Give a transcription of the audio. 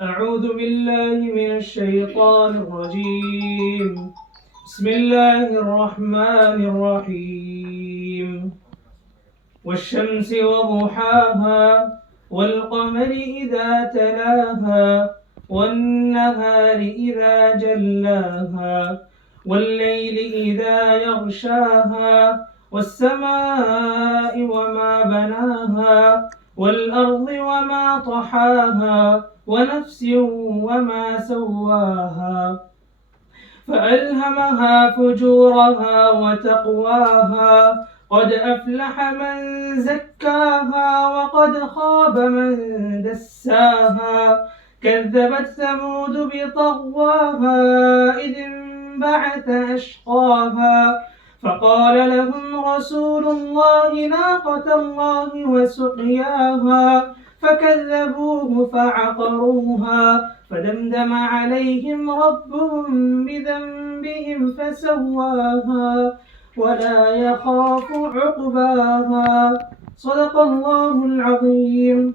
أعوذ بالله من الشيطان الرجيم. بسم الله الرحمن الرحيم. والشمس وضحاها والقمر إذا تلاها والنهار إذا جلاها والليل إذا يغشاها والسماء وما بناها والأرض وما طحاها ونفس وما سواها فألهمها فجورها وتقواها قد أفلح من زكاها وقد خاب من دساها كذبت ثمود بطغواها إذ انبعث أشقاها فقال لهم رسول الله ناقة الله وسقياها فكذبوه فعقروها فدمدم عليهم ربهم بذنبهم فسواها ولا يخاف عقباها. صدق الله العظيم.